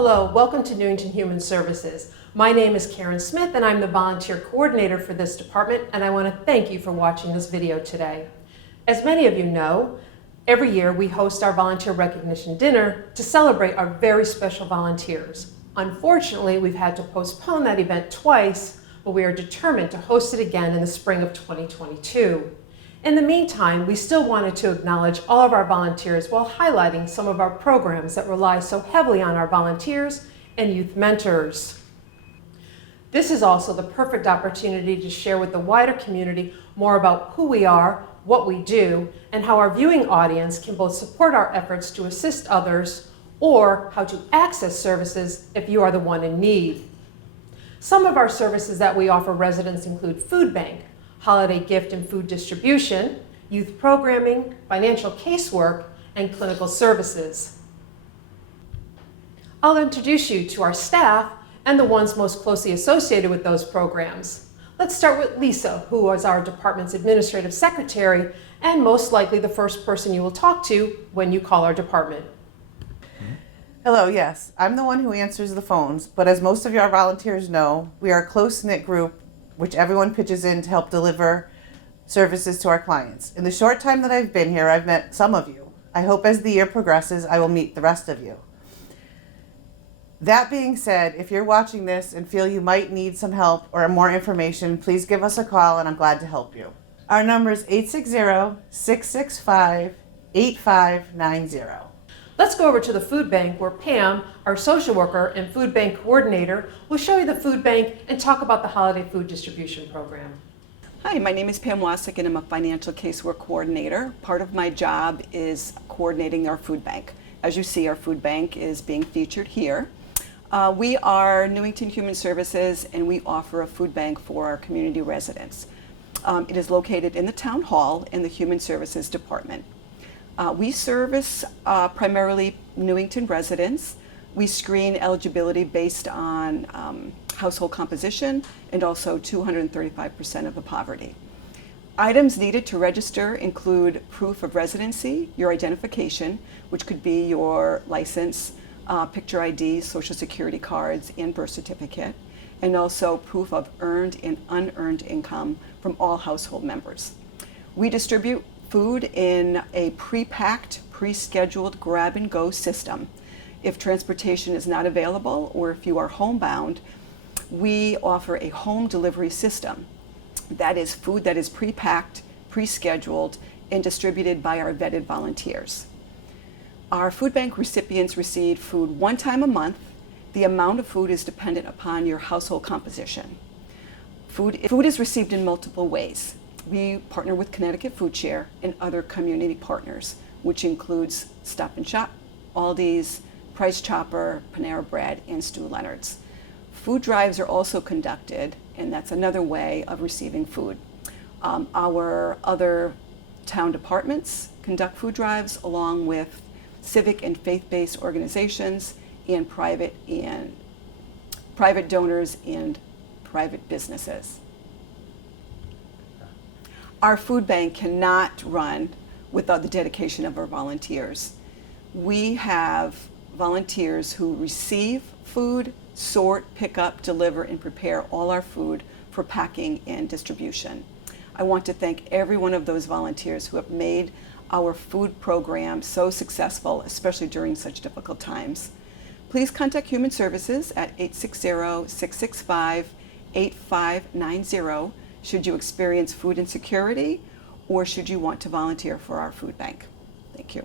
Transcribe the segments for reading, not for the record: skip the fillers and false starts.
Hello, welcome to Newington Human Services. My name is Karen Smith and I'm the volunteer coordinator for this department, and I want to thank you for watching this video today. As many of you know, every year we host our volunteer recognition dinner to celebrate our very special volunteers. Unfortunately, we've had to postpone that event twice, but we are determined to host it again in the spring of 2022. In the meantime, we still wanted to acknowledge all of our volunteers while highlighting some of our programs that rely so heavily on our volunteers and youth mentors. This is also the perfect opportunity to share with the wider community more about who we are, what we do, and how our viewing audience can both support our efforts to assist others or how to access services if you are the one in need. Some of our services that we offer residents include food bank, holiday gift and food distribution, youth programming, financial casework, and clinical services. I'll introduce you to our staff and the ones most closely associated with those programs. Let's start with Lisa, who is our department's administrative secretary and most likely the first person you will talk to when you call our department. Hello, yes, I'm the one who answers the phones, but as most of your volunteers know, we are a close-knit group which everyone pitches in to help deliver services to our clients. In the short time that I've been here, I've met some of you. I hope as the year progresses, I will meet the rest of you. That being said, if you're watching this and feel you might need some help or more information, please give us a call and I'm glad to help you. Our number is 860-665-8590. Let's go over to the food bank where Pam, our social worker and food bank coordinator, will show you the food bank and talk about the holiday food distribution program. Hi, my name is Pam Wassik and I'm a financial casework coordinator. Part of my job is coordinating our food bank. As you see, our food bank is being featured here. We are Newington Human Services and we offer a food bank for our community residents. It is located in the town hall in the Human Services Department. We service primarily Newington residents. We screen eligibility based on household composition and also 235% of the poverty. Items needed to register include proof of residency, your identification, which could be your license, picture ID, social security cards, and birth certificate, and also proof of earned and unearned income from all household members. We distribute food in a pre-packed, pre-scheduled grab-and-go system. If transportation is not available or if you are homebound, we offer a home delivery system. That is food that is pre-packed, pre-scheduled, and distributed by our vetted volunteers. Our food bank recipients receive food one time a month. The amount of food is dependent upon your household composition. Food is received in multiple ways. We partner with Connecticut Food Share and other community partners, which includes Stop and Shop, Aldi's, Price Chopper, Panera Bread, and Stu Leonard's. Food drives are also conducted, and that's another way of receiving food. Our other town departments conduct food drives along with civic and faith-based organizations and private donors and private businesses. Our food bank cannot run without the dedication of our volunteers. We have volunteers who receive food, sort, pick up, deliver, and prepare all our food for packing and distribution. I want to thank every one of those volunteers who have made our food program so successful, especially during such difficult times. Please contact Human Services at 860-665-8590 should you experience food insecurity or should you want to volunteer for our food bank. Thank you.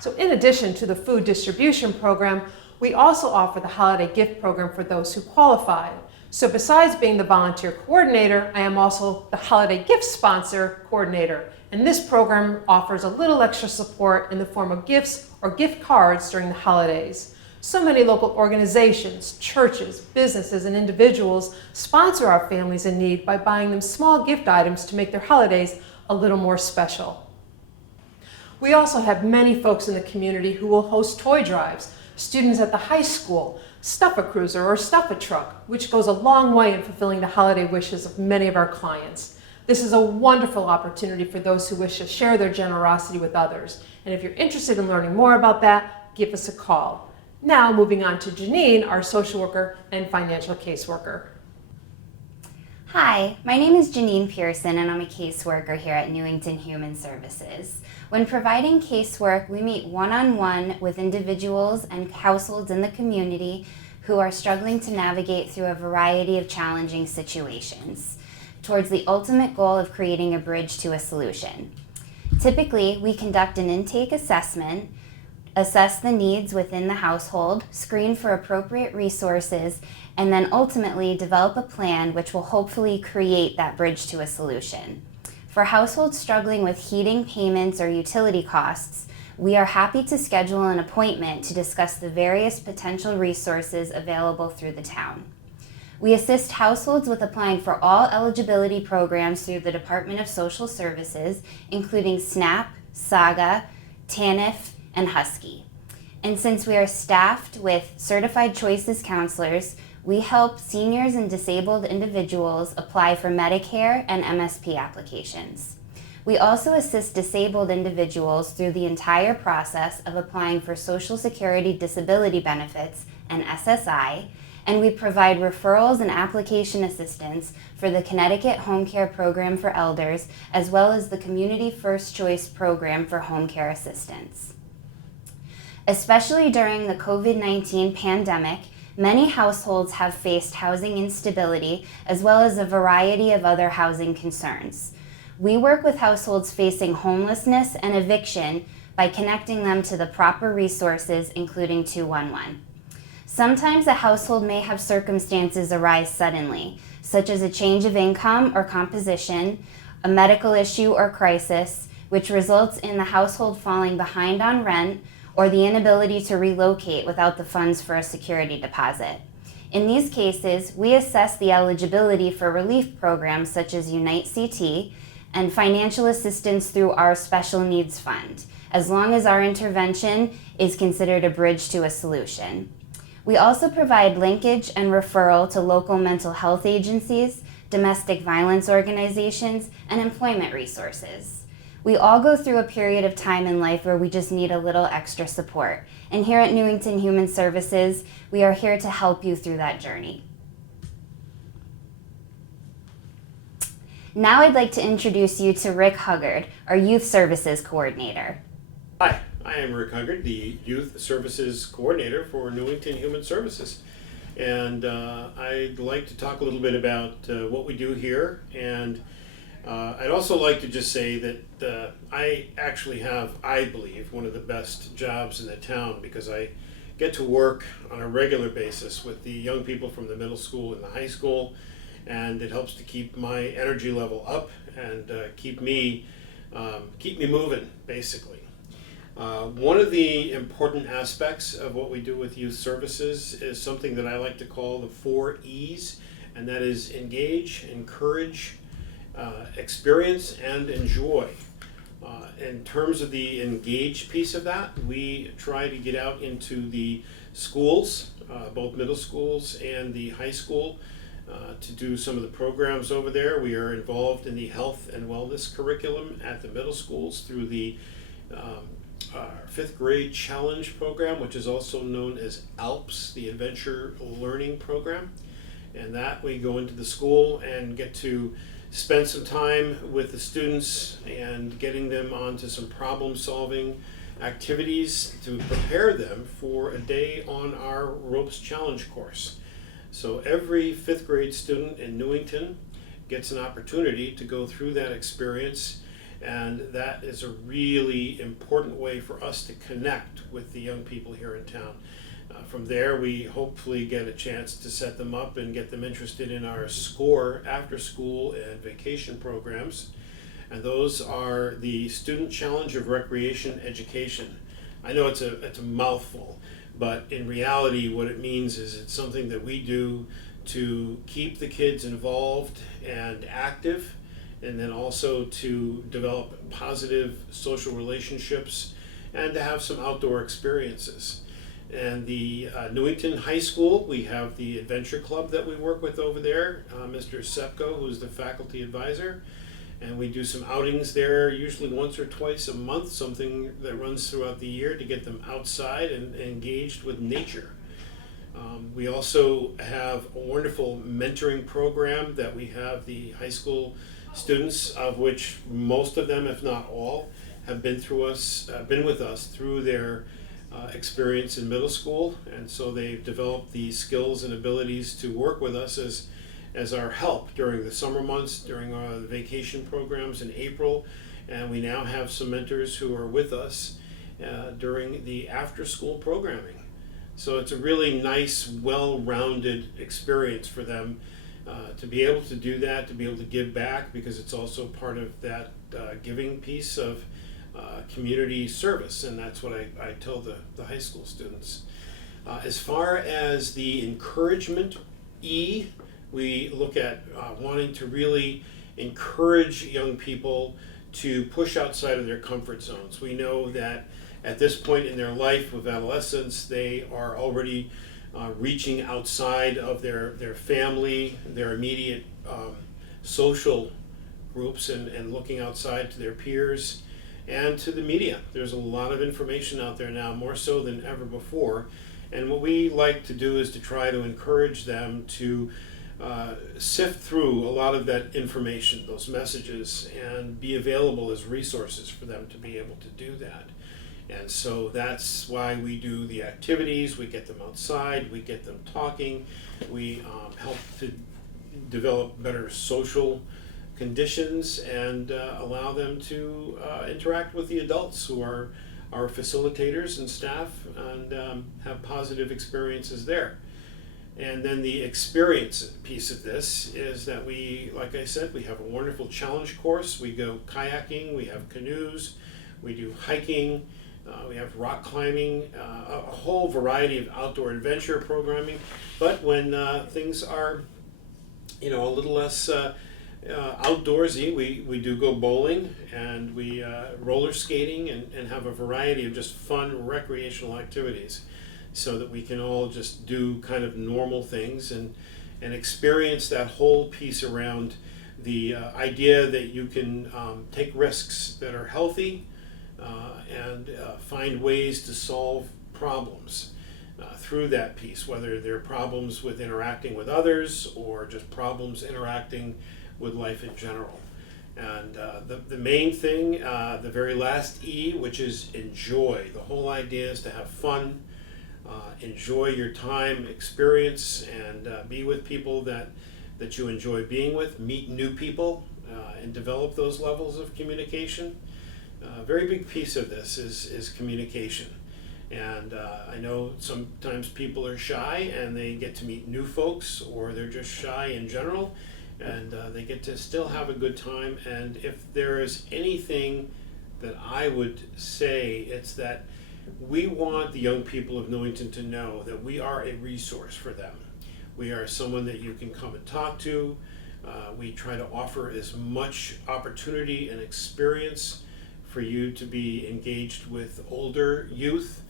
So in addition to the food distribution program, we also offer the holiday gift program for those who qualify. So besides being the volunteer coordinator, I am also the holiday gift sponsor coordinator. And this program offers a little extra support in the form of gifts or gift cards during the holidays. So many local organizations, churches, businesses, and individuals sponsor our families in need by buying them small gift items to make their holidays a little more special. We also have many folks in the community who will host toy drives, students at the high school, Stuff a Cruiser or Stuff a Truck, which goes a long way in fulfilling the holiday wishes of many of our clients. This is a wonderful opportunity for those who wish to share their generosity with others. And if you're interested in learning more about that, give us a call. Now moving on to Janine, our social worker and financial caseworker. Hi, my name is Janine Pierson and I'm a caseworker here at Newington Human Services. When providing casework, we meet one-on-one with individuals and households in the community who are struggling to navigate through a variety of challenging situations towards the ultimate goal of creating a bridge to a solution. Typically, we conduct an intake assessment, assess the needs within the household, screen for appropriate resources, and then ultimately develop a plan which will hopefully create that bridge to a solution. For households struggling with heating payments or utility costs, we are happy to schedule an appointment to discuss the various potential resources available through the town. We assist households with applying for all eligibility programs through the Department of Social Services, including SNAP, SAGA, TANF, and Husky. And since we are staffed with certified choices counselors, we help seniors and disabled individuals apply for Medicare and MSP applications. We also assist disabled individuals through the entire process of applying for Social Security disability benefits and SSI, and we provide referrals and application assistance for the Connecticut Home Care Program for Elders, as well as the Community First Choice Program for home care assistance. Especially during the COVID-19 pandemic, many households have faced housing instability as well as a variety of other housing concerns. We work with households facing homelessness and eviction by connecting them to the proper resources, including 211. Sometimes a household may have circumstances arise suddenly, such as a change of income or composition, a medical issue or crisis, which results in the household falling behind on rent or the inability to relocate without the funds for a security deposit. In these cases, we assess the eligibility for relief programs such as Unite CT and financial assistance through our Special Needs Fund, as long as our intervention is considered a bridge to a solution. We also provide linkage and referral to local mental health agencies, domestic violence organizations, and employment resources. We all go through a period of time in life where we just need a little extra support. And here at Newington Human Services, we are here to help you through that journey. Now I'd like to introduce you to Rick Huggard, our Youth Services Coordinator. Hi, I am Rick Huggard, the Youth Services Coordinator for Newington Human Services. And I'd like to talk a little bit about what we do here. And I'd also like to just say that I actually have, I believe, one of the best jobs in the town because I get to work on a regular basis with the young people from the middle school and the high school, and it helps to keep my energy level up and keep me moving, basically. One of the important aspects of what we do with youth services is something that I like to call the 4 E's, and that is engage, encourage, experience, and enjoy. In terms of the engage piece of that, we try to get out into the schools, both middle schools and the high school, to do some of the programs over there. We are involved in the health and wellness curriculum at the middle schools through the 5th grade challenge program, which is also known as ALPS, the Adventure Learning Program. And that we go into the school and get to spend some time with the students and getting them onto some problem solving activities to prepare them for a day on our ropes challenge course. So every 5th grade student in Newington gets an opportunity to go through that experience, and that is a really important way for us to connect with the young people here in town. From there, we hopefully get a chance to set them up and get them interested in our SCORE after school and vacation programs. And those are the Student Challenge of Recreation Education. I know it's a mouthful, but in reality what it means is it's something that we do to keep the kids involved and active, and then also to develop positive social relationships and to have some outdoor experiences. And the Newington High School, we have the Adventure Club that we work with over there, Mr. Sepko, who's the faculty advisor. And we do some outings there, usually once or twice a month, something that runs throughout the year to get them outside and engaged with nature. We also have a wonderful mentoring program that we have the high school students, of which most of them, if not all, have been with us through their experience in middle school, and so they've developed the skills and abilities to work with us as our help during the summer months, during the vacation programs in April, and we now have some mentors who are with us during the after-school programming. So it's a really nice, well-rounded experience for them to be able to do that, to be able to give back, because it's also part of that giving piece of community service, and that's what I tell the high school students. As far as the encouragement E, we look at wanting to really encourage young people to push outside of their comfort zones. We know that at this point in their life with adolescence, they are already reaching outside of their family, their immediate social groups, and looking outside to their peers and to the media. There's a lot of information out there now, more so than ever before. And what we like to do is to try to encourage them to sift through a lot of that information, those messages, and be available as resources for them to be able to do that. And so that's why we do the activities. We get them outside, we get them talking, we help to develop better social conditions and allow them to interact with the adults who are our facilitators and staff, and have positive experiences there. And then the experience piece of this is that we, like I said, we have a wonderful challenge course. We go kayaking, we have canoes, we do hiking, we have rock climbing, a whole variety of outdoor adventure programming. But when things are, a little less outdoorsy, we do go bowling, and we roller skating, and have a variety of just fun recreational activities, so that we can all just do kind of normal things and experience that whole piece around the idea that you can take risks that are healthy and find ways to solve problems through that piece, whether they're problems with interacting with others or just problems interacting with life in general. And the main thing, the very last E, which is enjoy. The whole idea is to have fun, enjoy your time, experience, and be with people that you enjoy being with, meet new people, and develop those levels of communication. A very big piece of this is communication. And I know sometimes people are shy and they get to meet new folks, or they're just shy in general, and they get to still have a good time. And if there is anything that I would say, it's that we want the young people of Newington to know that we are a resource for them. We are someone that you can come and talk to. We try to offer as much opportunity and experience for you to be engaged with older youth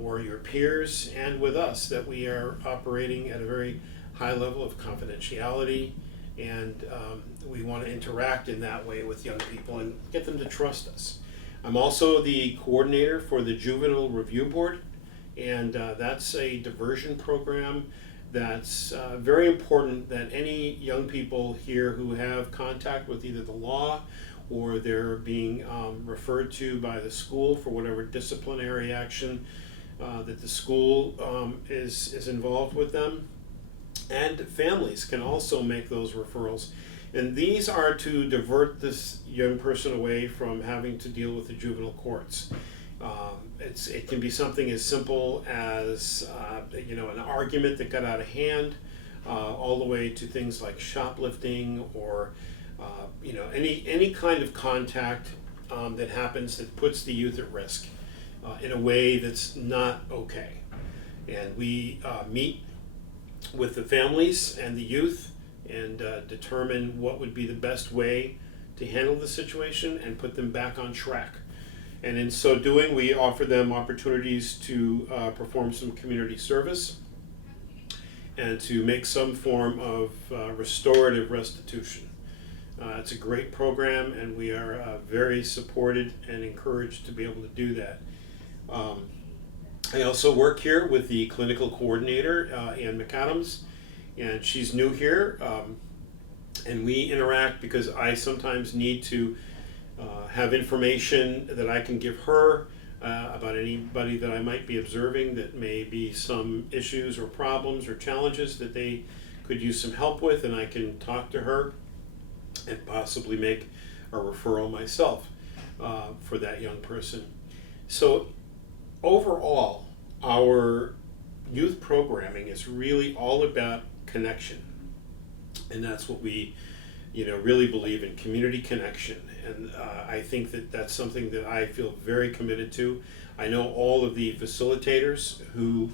or your peers, and with us, that we are operating at a very high level of confidentiality, and we want to interact in that way with young people and get them to trust us. I'm also the coordinator for the Juvenile Review Board, and that's a diversion program that's very important, that any young people here who have contact with either the law or they're being referred to by the school for whatever disciplinary action that the school is involved with them. And families can also make those referrals. And these are to divert this young person away from having to deal with the juvenile courts. It can be something as simple as an argument that got out of hand, all the way to things like shoplifting, or any kind of contact that happens that puts the youth at risk in a way that's not okay. And we meet with the families and the youth and determine what would be the best way to handle the situation and put them back on track. And in so doing, we offer them opportunities to perform some community service and to make some form of restorative restitution. It's a great program, and we are very supported and encouraged to be able to do that. I also work here with the clinical coordinator, Ann McAdams, and she's new here. And we interact because I sometimes need to have information that I can give her about anybody that I might be observing that may be some issues or problems or challenges that they could use some help with, and I can talk to her and possibly make a referral myself for that young person. So overall, our youth programming is really all about connection, and that's what we really believe in, community connection. And I think that that's something that I feel very committed to. I know all of the facilitators who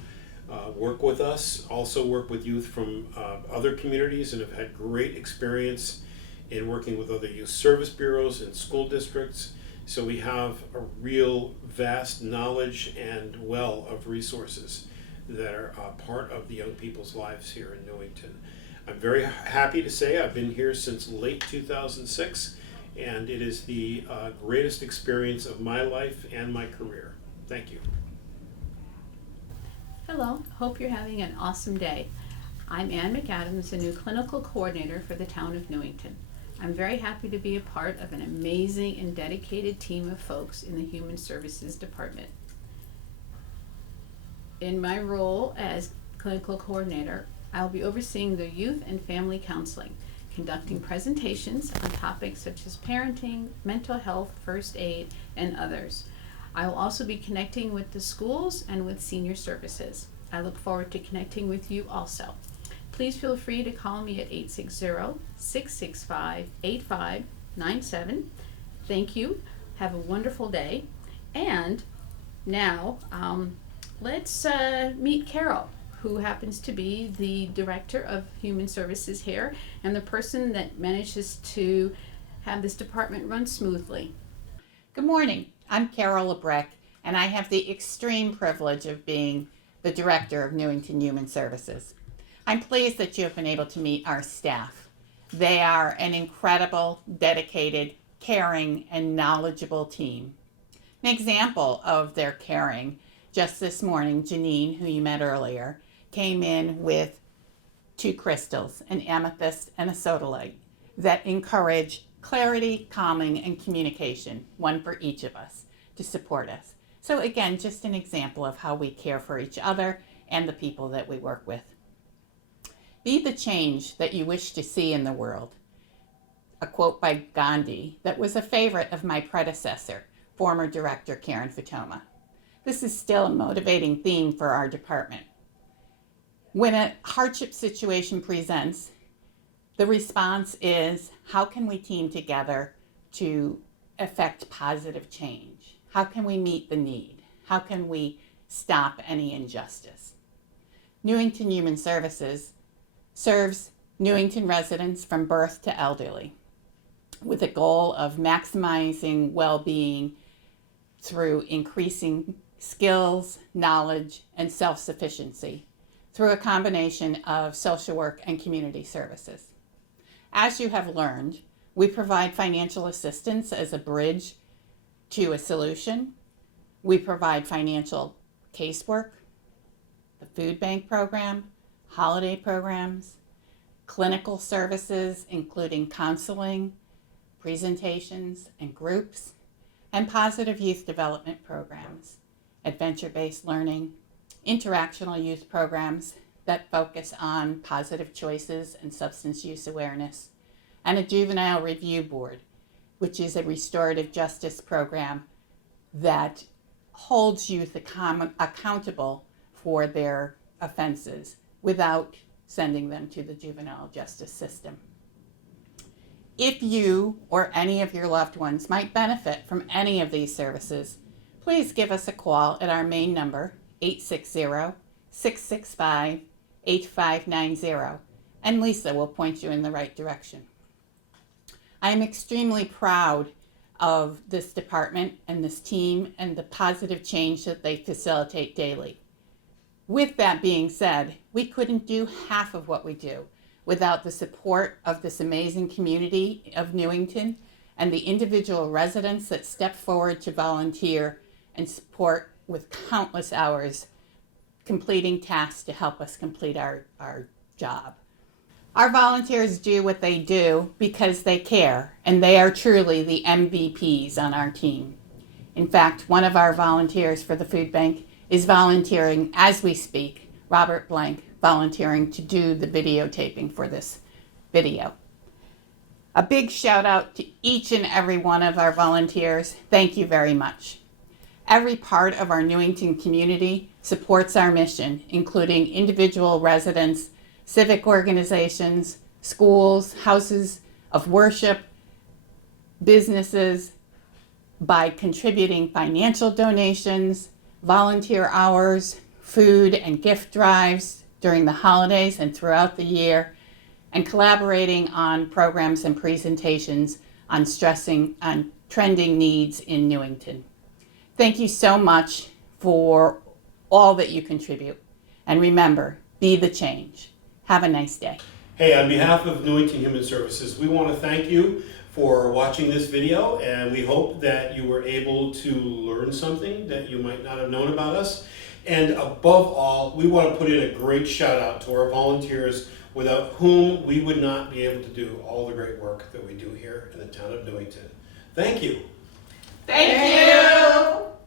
work with us also work with youth from other communities and have had great experience in working with other youth service bureaus and school districts. So we have a real vast knowledge and well of resources that are part of the young people's lives here in Newington. I'm very happy to say I've been here since late 2006, and it is the greatest experience of my life and my career. Thank you. Hello, hope you're having an awesome day. I'm Ann McAdams, the new clinical coordinator for the town of Newington. I'm very happy to be a part of an amazing and dedicated team of folks in the Human Services Department. In my role as clinical coordinator, I'll be overseeing the youth and family counseling, conducting presentations on topics such as parenting, mental health, first aid, and others. I will also be connecting with the schools and with senior services. I look forward to connecting with you also. Please feel free to call me at 860-665-8597. Thank you. Have a wonderful day. And now let's meet Carol, who happens to be the Director of Human Services here and the person that manages to have this department run smoothly. Good morning. I'm Carol LeBrecq, and I have the extreme privilege of being the Director of Newington Human Services. I'm pleased that you have been able to meet our staff. They are an incredible, dedicated, caring, and knowledgeable team. An example of their caring, just this morning, Janine, who you met earlier, came in with 2 crystals, an amethyst and a sodalite, that encourage clarity, calming, and communication, one for each of us, to support us. So again, just an example of how we care for each other and the people that we work with. Be the change that you wish to see in the world. A quote by Gandhi that was a favorite of my predecessor, former Director Karen Fatoma. This is still a motivating theme for our department. When a hardship situation presents, the response is, how can we team together to effect positive change? How can we meet the need? How can we stop any injustice? Newington Human Services serves Newington residents from birth to elderly with a goal of maximizing well-being through increasing skills, knowledge, and self-sufficiency through a combination of social work and community services. As you have learned, we provide financial assistance as a bridge to a solution. We provide financial casework, the food bank program, holiday programs, clinical services, including counseling, presentations, and groups, and positive youth development programs, adventure-based learning, interactional youth programs that focus on positive choices and substance use awareness, and a juvenile review board, which is a restorative justice program that holds youth accountable for their offenses without sending them to the juvenile justice system. If you or any of your loved ones might benefit from any of these services, please give us a call at our main number, 860-665-8590, and Lisa will point you in the right direction. I am extremely proud of this department and this team and the positive change that they facilitate daily. With that being said, we couldn't do half of what we do without the support of this amazing community of Newington and the individual residents that step forward to volunteer and support with countless hours completing tasks to help us complete our job. Our volunteers do what they do because they care, and they are truly the MVPs on our team. In fact, one of our volunteers for the food bank is volunteering as we speak, Robert Blank, volunteering to do the videotaping for this video. A big shout out to each and every one of our volunteers. Thank you very much. Every part of our Newington community supports our mission, including individual residents, civic organizations, schools, houses of worship, businesses, by contributing financial donations, volunteer hours, food and gift drives during the holidays and throughout the year, and collaborating on programs and presentations on trending needs in Newington. Thank you so much for all that you contribute. And remember, be the change. Have a nice day. Hey, on behalf of Newington Human Services, we want to thank you for watching this video, and we hope that you were able to learn something that you might not have known about us. And above all, we want to put in a great shout out to our volunteers, without whom we would not be able to do all the great work that we do here in the town of Newington. Thank you. Thank you.